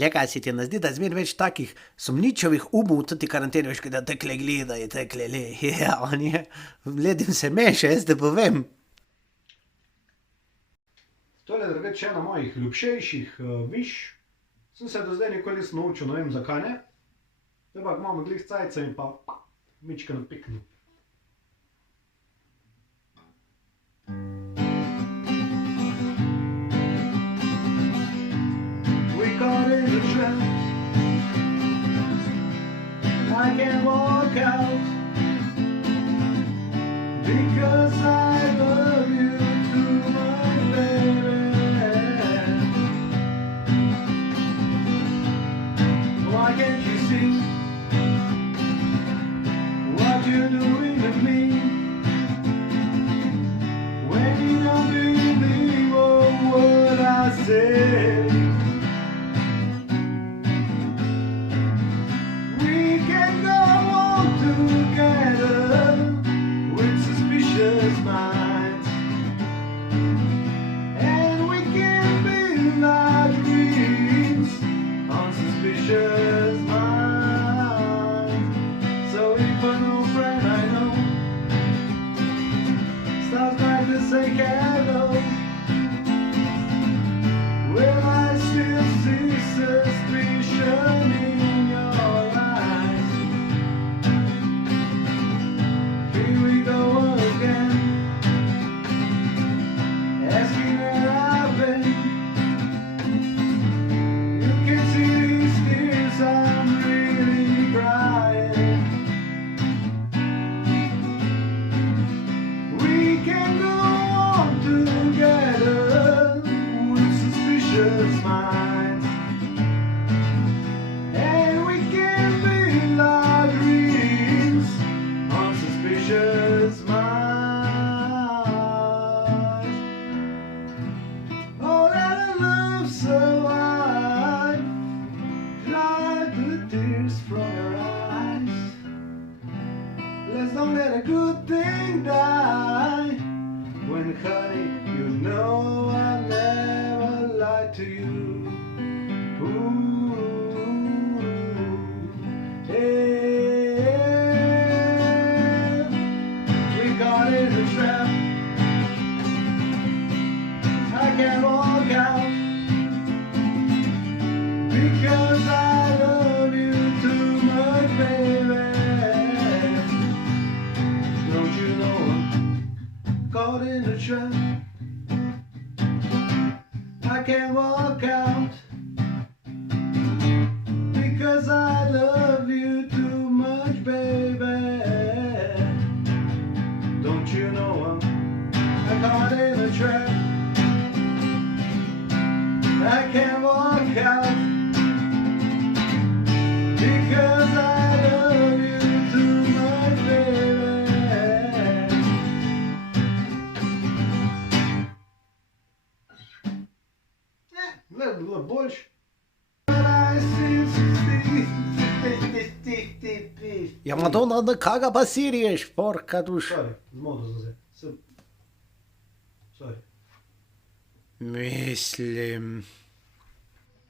Ljeka se ti ne zdi, da je zmer več takih sumničavih umov, tudi karantene, veš, da tekle gledajo, tekle le, ja, on je, ledim se meše, jaz te povem. Tole je drugače ena mojih ljubšejših viš. Sem se do zdaj nikoli nisem naučil, ne vem zakaj ne. Zdaj pa imamo glih cajca in pa mičkeno piknu. We caught in a trap. I can't walk out because I love you too much, baby. Why can't you see what you're doing to me? When you don't believe what I say. We can go on together with suspicious minds, and we can build our dreams on suspicious minds. So if a new friend I know stops by to say hello, will I still see suspicion in your eyes? Here we go again, asking where I've been. You can see these tears, I'm really crying. We can go on together with suspicious minds, and we can build our dreams on suspicious minds. Oh, that I love so hard, drive the tears from your eyes. Let's don't let a good thing die. When honey, you know I never lied to you. Ooh, hey, we got in a trap. I can't walk out because I love you too much, baby. Don't you know I'm caught in a trap? I can't walk out because I love you too much, baby. Don't you know I'm caught in a trap? I can't walk out because I love you too much, baby. Bilo boljš. Ja, Madonna, na kaga pa siriješ, porka duš. Sorry, zmotil sem se. Sorry. Mislim...